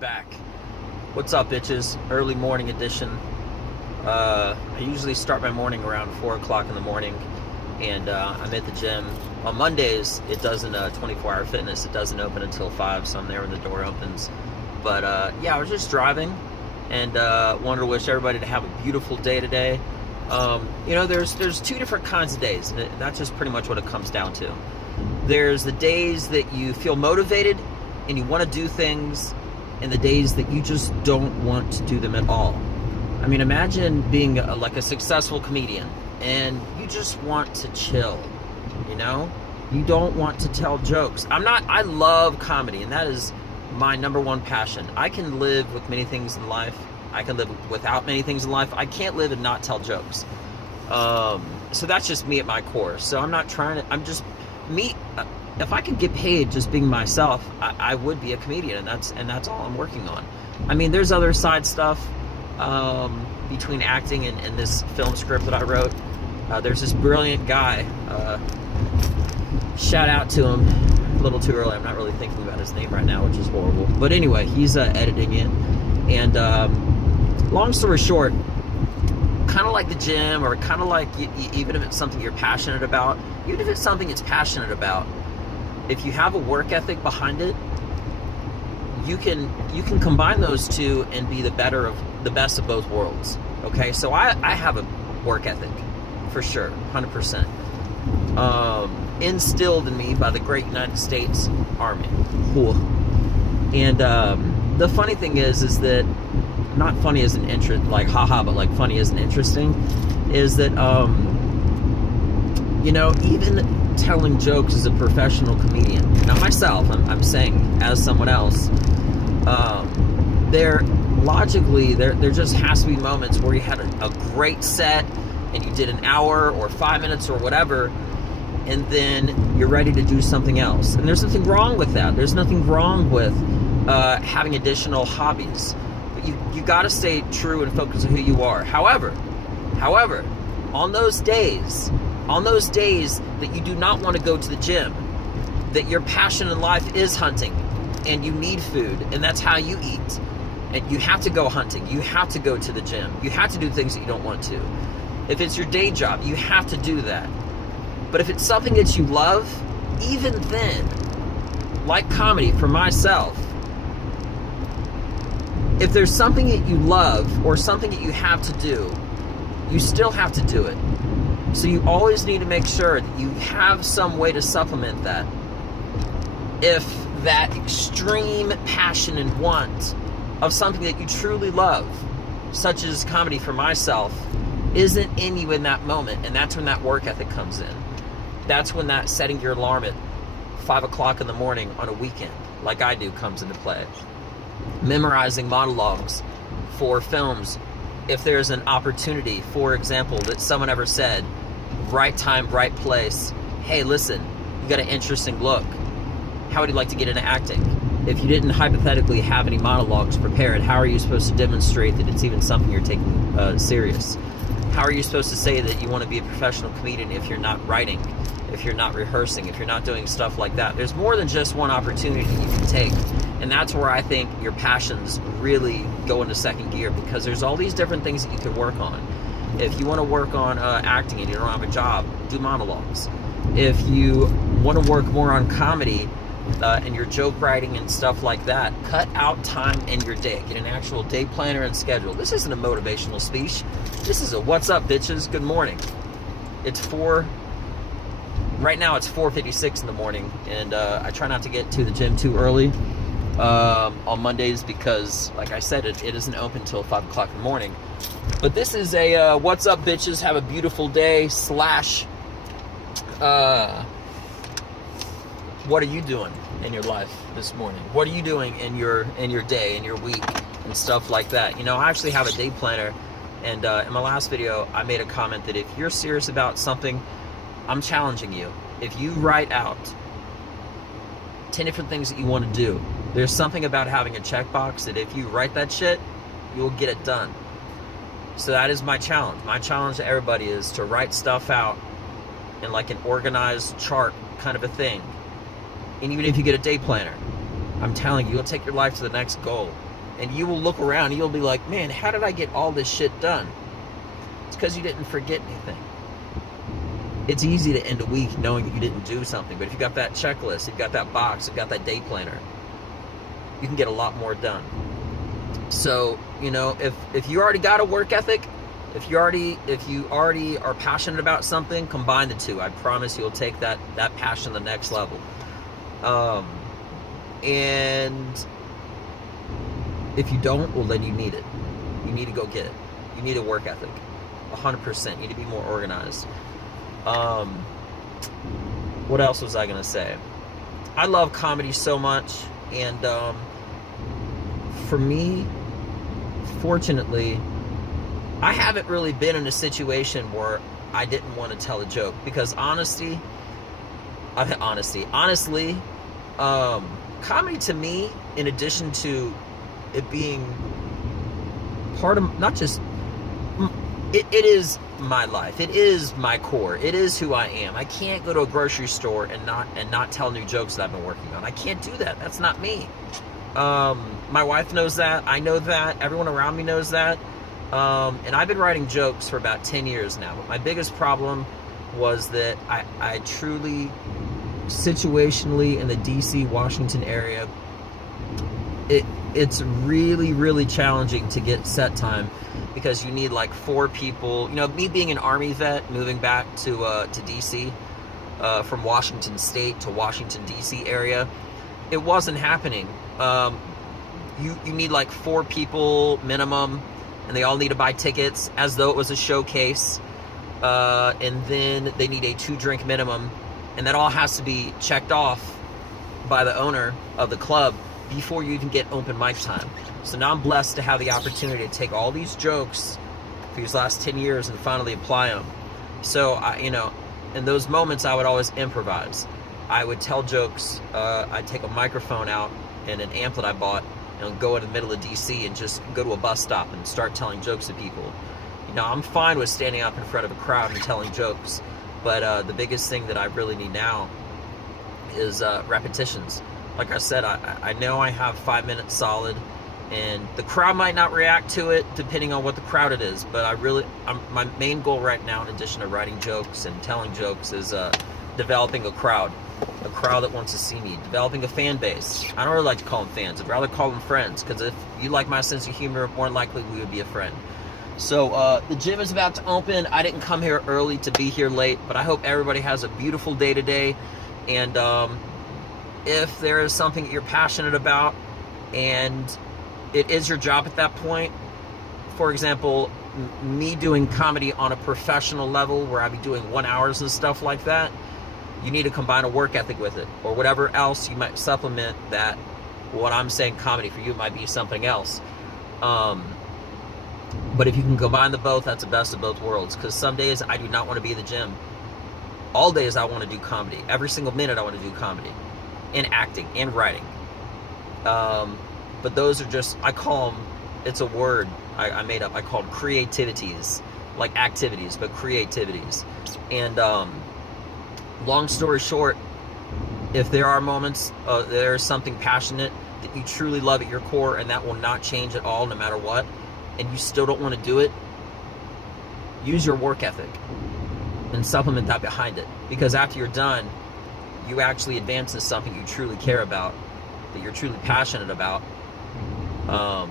back. What's up, bitches? Early morning edition. I usually start my morning around 4 o'clock in the morning, and I'm at the gym. On Mondays, it doesn't, 24-hour fitness, it doesn't open until 5, so I'm there when the door opens. But yeah, I was just driving, and wanted to wish everybody to have a beautiful day today. You know, there's two different kinds of days, and that's just pretty much what it comes down to. There's the days that you feel motivated and you want to do things, and the days that you just don't want to do them at all. I mean, imagine being like a successful comedian and you just want to chill, you know? You don't want to tell jokes. I love comedy, and that is my number one passion. I can live with many things in life. I can live without many things in life. I can't live and not tell jokes. So that's just me at my core. So I'm not trying to, I'm just me. If I could get paid just being myself, I would be a comedian, and that's all I'm working on. I mean, there's other side stuff between acting and this film script that I wrote. There's this brilliant guy. Shout out to him. A little too early. I'm not really thinking about his name right now, which is horrible. But anyway, he's editing it. And long story short, kind of like the gym, or kind of like even if it's something you're passionate about, even if it's something it's passionate about, if you have a work ethic behind it, you can combine those two and be the best of both worlds. Okay, so I have a work ethic for sure, 100%, instilled in me by the great United States Army. And the funny thing is that, not funny as an interest, like haha, but like funny as an interesting, is that you know, even telling jokes as a professional comedian, not myself, I'm saying as someone else, there just has to be moments where you had a great set and you did an hour or 5 minutes or whatever, and then you're ready to do something else. And there's nothing wrong with that. There's nothing wrong with having additional hobbies, but you got to stay true and focus on who you are. However, on those days that you do not want to go to the gym, that your passion in life is hunting, and you need food, and that's how you eat, and you have to go hunting, you have to go to the gym, you have to do things that you don't want to. If it's your day job, you have to do that. But if it's something that you love, even then, like comedy for myself, if there's something that you love or something that you have to do, you still have to do it. So you always need to make sure that you have some way to supplement that. If that extreme passion and want of something that you truly love, such as comedy for myself, isn't in you in that moment, and that's when that work ethic comes in. That's when that setting your alarm at 5 o'clock in the morning on a weekend, like I do, comes into play. Memorizing monologues for films. If there's an opportunity, for example, that someone ever said, right time, right place. Hey, listen, you got an interesting look. How would you like to get into acting? If you didn't hypothetically have any monologues prepared, how are you supposed to demonstrate that it's even something you're taking serious? How are you supposed to say that you want to be a professional comedian if you're not writing, if you're not rehearsing, if you're not doing stuff like that? There's more than just one opportunity you can take. And that's where I think your passions really go into second gear, because there's all these different things that you can work on. If you want to work on acting and you don't have a job, do monologues. If you want to work more on comedy and your joke writing and stuff like that, cut out time in your day. Get an actual day planner and schedule. This isn't a motivational speech. This is a what's up, bitches. Good morning. Right now it's 4:56 in the morning, and I try not to get to the gym too early on Mondays because, like I said, it isn't open till 5 o'clock in the morning. But this is a what's up, bitches, have a beautiful day / what are you doing in your life this morning? What are you doing in your day, in your week, and stuff like that? You know, I actually have a day planner, and in my last video I made a comment that if you're serious about something, I'm challenging you. If you write out 10 different things that you want to do, there's something about having a checkbox that if you write that shit, you'll get it done. So that is my challenge. My challenge to everybody is to write stuff out in like an organized chart kind of a thing. And even if you get a day planner, I'm telling you, you'll take your life to the next goal. And you will look around and you'll be like, man, how did I get all this shit done? It's because you didn't forget anything. It's easy to end a week knowing that you didn't do something, but if you've got that checklist, you've got that box, you've got that day planner, you can get a lot more done. So, you know, if you already got a work ethic, if you already are passionate about something, combine the two. I promise you'll take that passion to the next level. And if you don't, well, then you need it. You need to go get it. You need a work ethic, 100%. You need to be more organized. What else was I gonna say? I love comedy so much, and for me, fortunately, I haven't really been in a situation where I didn't want to tell a joke, because honestly, comedy to me, in addition to it being part of, not just, it is my life, it is my core, it is who I am. I can't go to a grocery store and not tell new jokes that I've been working on. I can't do that. That's not me. My wife knows that. I know that. Everyone around me knows that. And I've been writing jokes for about 10 years now. But my biggest problem was that I truly, situationally in the DC, Washington area, it's really, really challenging to get set time, because you need like 4 people. You know, me being an Army vet, moving back to DC, from Washington State to Washington DC area, it wasn't happening. You need like 4 people minimum, and they all need to buy tickets as though it was a showcase, and then they need a 2-drink minimum, and that all has to be checked off by the owner of the club before you even get open mic time. So now I'm blessed to have the opportunity to take all these jokes for these last 10 years and finally apply them. So you know, in those moments I would always improvise. I would tell jokes. I'd take a microphone out and an amp that I bought, and go in the middle of DC and just go to a bus stop and start telling jokes to people. You know, I'm fine with standing up in front of a crowd and telling jokes, but the biggest thing that I really need now is repetitions. Like I said, I know I have 5 minutes solid, and the crowd might not react to it depending on what the crowd it is, but my main goal right now, in addition to writing jokes and telling jokes, is developing a crowd that wants to see me, developing a fan base. I don't really like to call them fans. I'd rather call them friends, because if you like my sense of humor, more than likely we would be a friend. So the gym is about to open. I didn't come here early to be here late, but I hope everybody has a beautiful day today. And if there is something that you're passionate about and it is your job at that point, for example, me doing comedy on a professional level where I'd be doing 1 hours and stuff like that, you need to combine a work ethic with it, or whatever else you might supplement that. What I'm saying, comedy for you might be something else. But if you can combine the both, that's the best of both worlds. Because some days I do not want to be in the gym. All days I want to do comedy. Every single minute I want to do comedy, and acting, and writing. But those are just, I call them, it's a word I made up. I call them creativities, like activities, but creativities. And long story short, if there are moments, there's something passionate that you truly love at your core, and that will not change at all no matter what, and you still don't want to do it, use your work ethic and supplement that behind it. Because after you're done, you actually advance to something you truly care about, that you're truly passionate about. And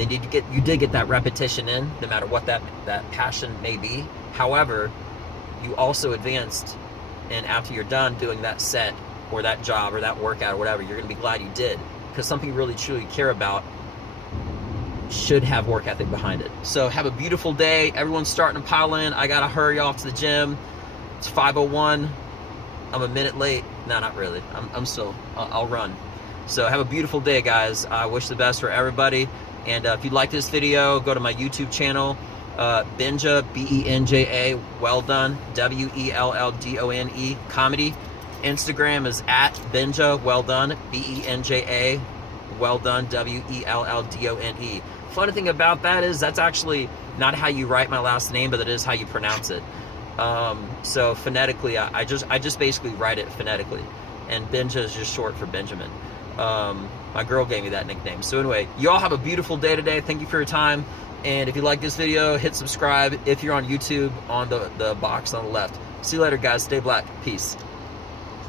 then you did get that repetition in, no matter what that passion may be. However, you also advanced, and after you're done doing that set or that job or that workout or whatever, you're going to be glad you did, because something you really truly care about should have work ethic behind it. So have a beautiful day. Everyone's starting to pile in. I gotta hurry off to the gym. It's 5:01. I'm a minute late. No, not really. I'll run. So have a beautiful day, guys. I wish the best for everybody. And if you like this video, go to my YouTube channel, Benja, B-E-N-J-A, Well Done, W-E-L-L-D-O-N-E, comedy. Instagram is at Benja Well Done, B-E-N-J-A, Well Done, W-E-L-L-D-O-N-E. Funny thing about that is that's actually not how you write my last name, but it is how you pronounce it. So phonetically, I just basically write it phonetically, and Benja is just short for Benjamin. My girl gave me that nickname. So anyway, you all have a beautiful day today. Thank you for your time. And if you like this video, hit subscribe. If you're on YouTube, on the box on the left. See you later, guys. Stay black. Peace.